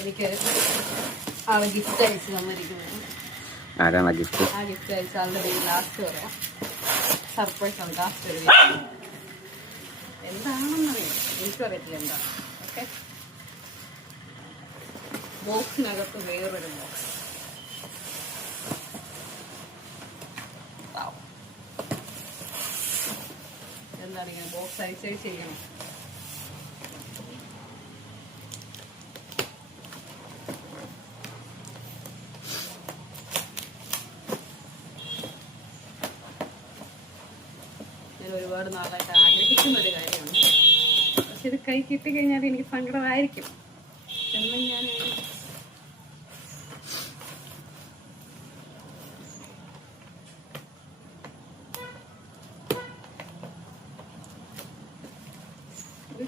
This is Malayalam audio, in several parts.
എനിക്ക് ആള് ഗിഫ്റ്റ് അയച്ചു തന്നിരിക്കുന്നത്. ആരാണ് ഗിഫ്റ്റ്? ആ ഗിഫ്റ്റ് അയച്ച ആളുടെ പേര് ലാസ്റ്റ് പറയാം. സർപ്രൈസ് ആണ്. ലാസ്റ്റ് ഒരു എന്താണെന്നറിയാം, എനിക്കും അറിയത്തില്ല എന്താ. ഓക്കെ, ബോക്സിനകത്ത് വേറൊരു ബോക്സ്. എന്താണ് ഇങ്ങനെ ബോക്സ് അയച്ചയച്ച് ചെയ്യണം. ഞാൻ ഒരുപാട് നാളായിട്ട് ആഗ്രഹിക്കുന്ന ഒരു കാര്യമാണ്. പക്ഷെ ഇത് കൈ കിട്ടിക്കഴിഞ്ഞാൽ എനിക്ക് സങ്കടമായിരിക്കും എന്നും ഞാൻ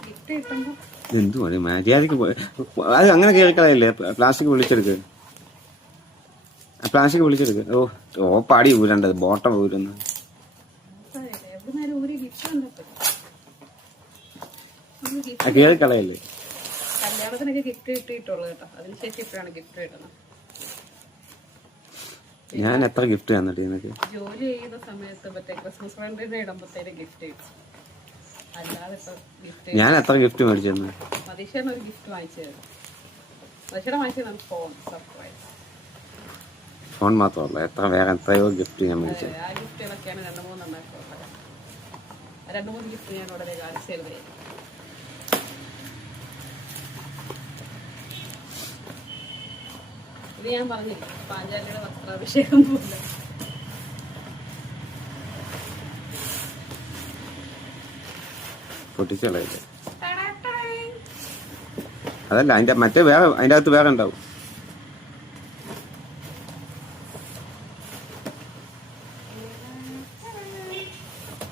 ഗിഫ്റ്റ് കിട്ടുമ്പോ എന്തുവാണ് മര്യാദക്ക് അത് അങ്ങനെ കേൾക്കളയല്ലേ. Plastic വിളിച്ചെടുക്ക്, plastic വിളിച്ചെടുക്ക്. ഓ പാടി ഊരണ്ടത് ബോട്ടം ഊരുന്നു. കേൾക്കളയല്ലേ. കല്യാണത്തിനൊക്കെ ഗിഫ്റ്റ് കിട്ടിയിട്ടുള്ളൂ കേട്ടോ. അതിനുശേഷം ഇപ്പോഴാണ് ഗിഫ്റ്റ് കിട്ടുന്നത്. ഞാൻ എത്ര ഗിഫ്റ്റ് തന്നിട്ട് നിനക്ക്? ജോലി ചെയ്യുന്ന സമയത്ത് മറ്റേ ക്രിസ്മസ് ഫ്രണ്ടിനെ ഇടുമ്പോഴത്തേക്ക് ഗിഫ്റ്റ് കിട്ടും. അല്ലാതെ ഇപ്പൊ ഗിഫ്റ്റ് ഞാൻ എത്ര ഗിഫ്റ്റ് മേടിച്ചു? മതീഷേനെ ഒരു ഗിഫ്റ്റ് വാങ്ങിച്ചു തരും. മതീഷയുടെ വാങ്ങിച്ചത് ഫോൺ സർപ്രൈസ്. ഫോൺ മാത്രമല്ല, എത്രയോ ഗിഫ്റ്റ് ഞാൻ മേടിച്ചു. ആ ഗിഫ്റ്റുകളൊക്കെയാണ് 2-3 ഉണ്ടാക്കുള്ളത്. 2-3 ഗിഫ്റ്റ് ഞാൻ ഉടനെ കാണിച്ചു തരുന്നത്. ഇത് ഞാൻ പറഞ്ഞില്ല, പാഞ്ചാലിയുടെ വസ്ത്രാഭിഷേകം പോലെ. പൊട്ടിച്ചളയില്ലേ? അതല്ല, അതിന്റെ മറ്റേ വേറെ, അതിന്റെ അകത്ത് വേറെ ഉണ്ടാവും.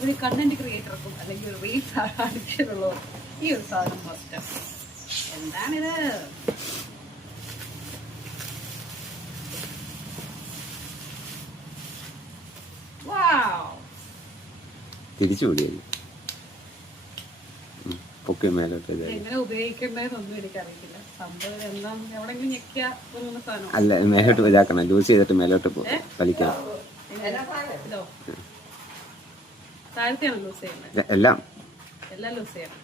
ഒരു കണ്ടന്റ് ക്രിയേറ്റർക്കും അല്ലെങ്കിൽ ഒരു റീൽസ് അഡിക്ഷൻ ഉള്ളവർ ഈ ഒരു സാധനം മസ്റ്റ്. എന്താണിത്? തിരിച്ചു വിടിയല്ലേ പൊക്കെ മേലോട്ട്. എങ്ങനെ ഉപയോഗിക്കേണ്ടതെന്നൊന്നും എനിക്കറിയില്ല. സംഭവം എന്താണെന്ന് എവിടെങ്കിലും ഞെക്കിയ തോന്നുന്ന സാധനം അല്ല, മേലോട്ട് ഇതാക്കണം. ലൂസ് ചെയ്തിട്ട് മേലോട്ട് വലിക്കണം. ഇതോ താഴത്തെയാണ് ലൂസ് ചെയ്യുന്നത്. എല്ലാം ലൂസ് ചെയ്യണം.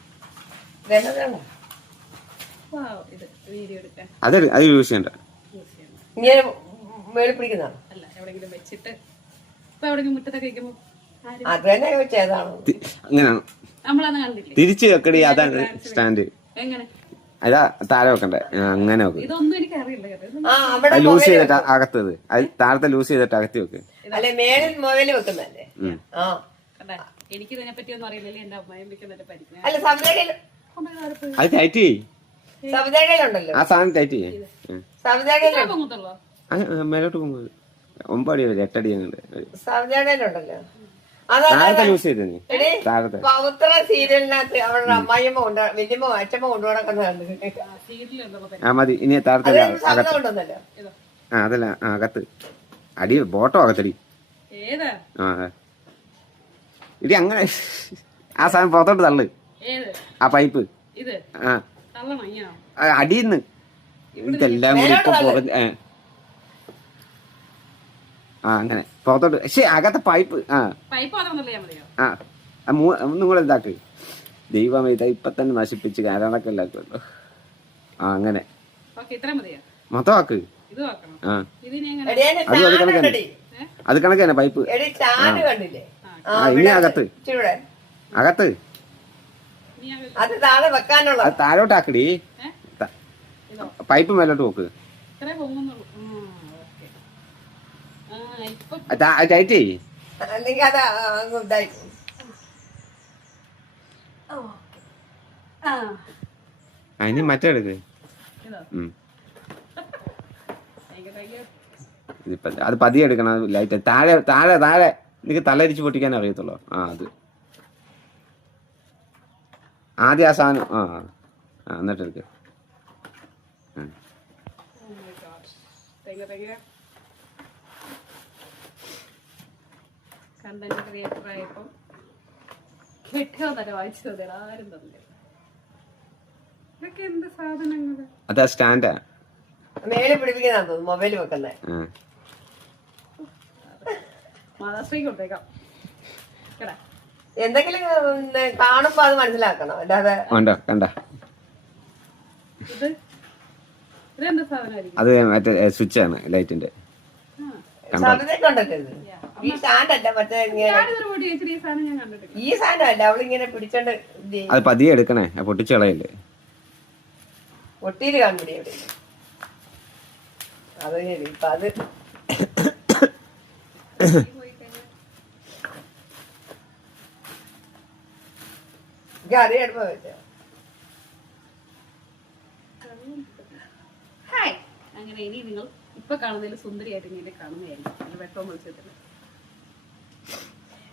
ഇത് വീഡിയോ എടുക്കാൻ അത് യൂസ് ചെയ്യണ്ട. അല്ല, എവിടെങ്കിലും വെച്ചിട്ട് ഇപ്പൊ എവിടെങ്കിലും മുറ്റത്തൊക്കെ വെക്കുമ്പോ അങ്ങനെയാണ് നമ്മളന്ന് കണ്ടില്ലേ? തിരിച്ചു വെക്കടി, അതാണ് സ്റ്റാൻഡ്. എങ്ങനെ അതാ താഴെ വെക്കണ്ടേ? അങ്ങനെ വെക്കും. ഇതൊന്നും എനിക്ക് അറിയില്ല. ലൂസ് ചെയ്തിട്ട് അകത്തത്, അത് താഴത്തെ ലൂസ് ചെയ്തിട്ട് അകത്തി വെക്ക്. എനിക്ക് ഇതിനെ പറ്റി ഒന്നും അറിയില്ലല്ലേ. എന്റെ അമ്മയും വെക്കുന്നതിന്റെ പരിചയം. അത് ടൈറ്റ് ചെയ്യ്. ആ സാധനം ടൈറ്റ് ചെയ്യേ. മേലോട്ട് പോകുമ്പോ 9 അടി വരെ 8 അടി അങ്ങോട്ട് താഴത്തെ ലൂസ് ചെയ്ത് നീ. താഴത്തെ പൗത്ര സീരിയലിനകത്ത് അവരുടെ അമ്മായിയമ്മ വലിയമ്മ അച്ഛമ്മ കൊണ്ടുപോകണം. ആ മതി. ഇനി താഴത്തെ അകത്ത്. ആ അതല്ല, അകത്ത് അടി ബോട്ടോ അകത്തടി. ആ ഇടി അങ്ങനെ ആ സാധനം പുറത്തോട്ട് തള്ളു. ആ പൈപ്പ് ആ അടിയിന്ന് ഇതെല്ലാം കൂടി ഇപ്പൊ അങ്ങനെ പുറത്തോട്ട്. പക്ഷെ അകത്തെ പൈപ്പ് ഒന്നും കൂടെ ഇതാക്ക്. ദൈവമേ, ഇതാ ഇപ്പൊ തന്നെ നശിപ്പിച്ച് കാരണമൊക്കെ ഇല്ലാക്കുമല്ലോ. ആ അങ്ങനെ മൊത്തം ആക്ക്. ആ അത് കണക്ക് തന്നെ പൈപ്പ്. ഇനി അകത്ത് താഴോട്ടാക്കടി. പൈപ്പ് മേലോട്ട് നോക്ക്. ടൈറ്റ് ചെയ്യ്. അതിന് മറ്റേ എടുക്ക്. അത് പതിയെ എടുക്കണം. ലൈറ്റ് താഴെ താഴെ താഴെ നിനക്ക് തലരിച്ച് പൊട്ടിക്കാൻ അറിയത്തുള്ളൂ. ആ അത് ആദ്യം ആ സാധനം. ആ എന്നിട്ട് എടുക്ക. കണ്ടന്റ് ക്രിയേറ്റർ ആയപ്പം വായിച്ചു ആരും തന്നില്ല. ഇതൊക്കെ എന്ത് സാധനങ്ങള്? അതാ സ്റ്റാൻഡാ. മേളിൽ പിടിപ്പിക്കുന്നതാന്ന് തോന്നുന്നു മൊബൈൽ വെക്കുന്നത്. ആ മാതാശ്രീക്ക് കൊടുത്തേക്കാം കേടാ. എന്തെങ്കിലും കാണുമ്പോ അത് മനസ്സിലാക്കണം, അല്ലാതെ ഉണ്ടോ കണ്ട ഇത് ഇതെന്താ സാധനമായിരിക്കും? അത് മറ്റേ സ്വിച്ചാണ് ലൈറ്റിന്റെ. സമയത്തൊക്കെ ഉണ്ടല്ലോ ഇത്. ഈ സാധനല്ല മറ്റേ ഇങ്ങനെ ഞാനിതൊരു പൊടി ചേച്ചി ഈ സാധനം ഞാൻ കണ്ടിട്ടില്ല. ഈ സാധനമല്ല, അവളിങ്ങനെ പിടിച്ചോണ്ട് ഇത് ചെയ്യും. അത് പതിയെ എടുക്കണേ, പൊട്ടിച്ച് കളയല്ലേ. ഒട്ടിയില് കാണുമ്പടി എവിടെ അത് ശരി. ഇപ്പൊ അത് അറിയാടുമ്പോ വെച്ചോ. ഹായ്, അങ്ങനെ ഇനി നിങ്ങൾ ഇപ്പൊ കാണുന്നതിൽ സുന്ദരിയായിട്ട് ഇങ്ങനെ കാണുന്നതായിരിക്കും വെട്ടം മത്സരത്തിൽ.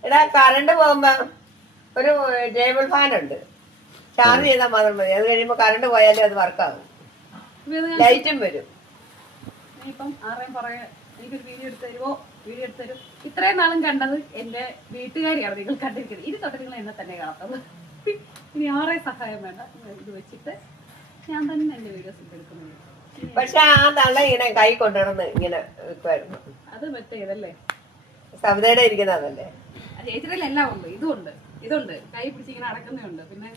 എടാ കറണ്ട് പോകുമ്പോ ഒരു ടേബിൾ ഫാൻ ഉണ്ട്, ചാർജ് ചെയ്താൽ മാത്രം മതി. അത് കഴിയുമ്പോ കറണ്ട് പോയാലും അത് വർക്കാകും, ലൈറ്റും വരും. ഇപ്പം ആരെയും പറയാ എനിക്കൊരു വീഡിയോ എടുത്ത് തരുമോ, വീഡിയോ എടുത്ത് തരും. ഇത്രയും നാളും കണ്ടത് എന്റെ വീട്ടുകാരിയാണ് നിങ്ങൾ കണ്ടിരിക്കുന്നത്. ഇനി തൊട്ട് നിങ്ങൾ എന്നെ തന്നെ കാണത്തുള്ളൂ. ഇനി ആരെയും സഹായം വേണ്ട, ഇത് വെച്ചിട്ട് ഞാൻ തന്നെ എന്റെ വീഡിയോസ് എടുക്കുന്നുണ്ട്. പക്ഷെ ആ തള്ള ഇങ്ങനെ കൈ കൊണ്ടുവന്ന് ഇങ്ങനെ വെക്കുമായിരുന്നു. അത് മറ്റേ ഇതല്ലേ സവിതയുടെ ഇരിക്കുന്നതല്ലേ. ചേച്ചിയുടെ എല്ലാം ഉണ്ട്, ഇതുണ്ട്, ഇതുണ്ട് കൈ പിടിച്ചിങ്ങനെ അടക്കുന്നുണ്ട്. പിന്നെ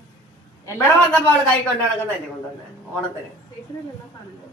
ഇവിടെ വന്നപ്പോ അവള് കൈ കൊണ്ടു നടക്കുന്നതല്ലേ കൊണ്ടുവന്നെ ഓണത്തിന്. ചേച്ചിയുടെ എല്ലാ സാധനങ്ങളും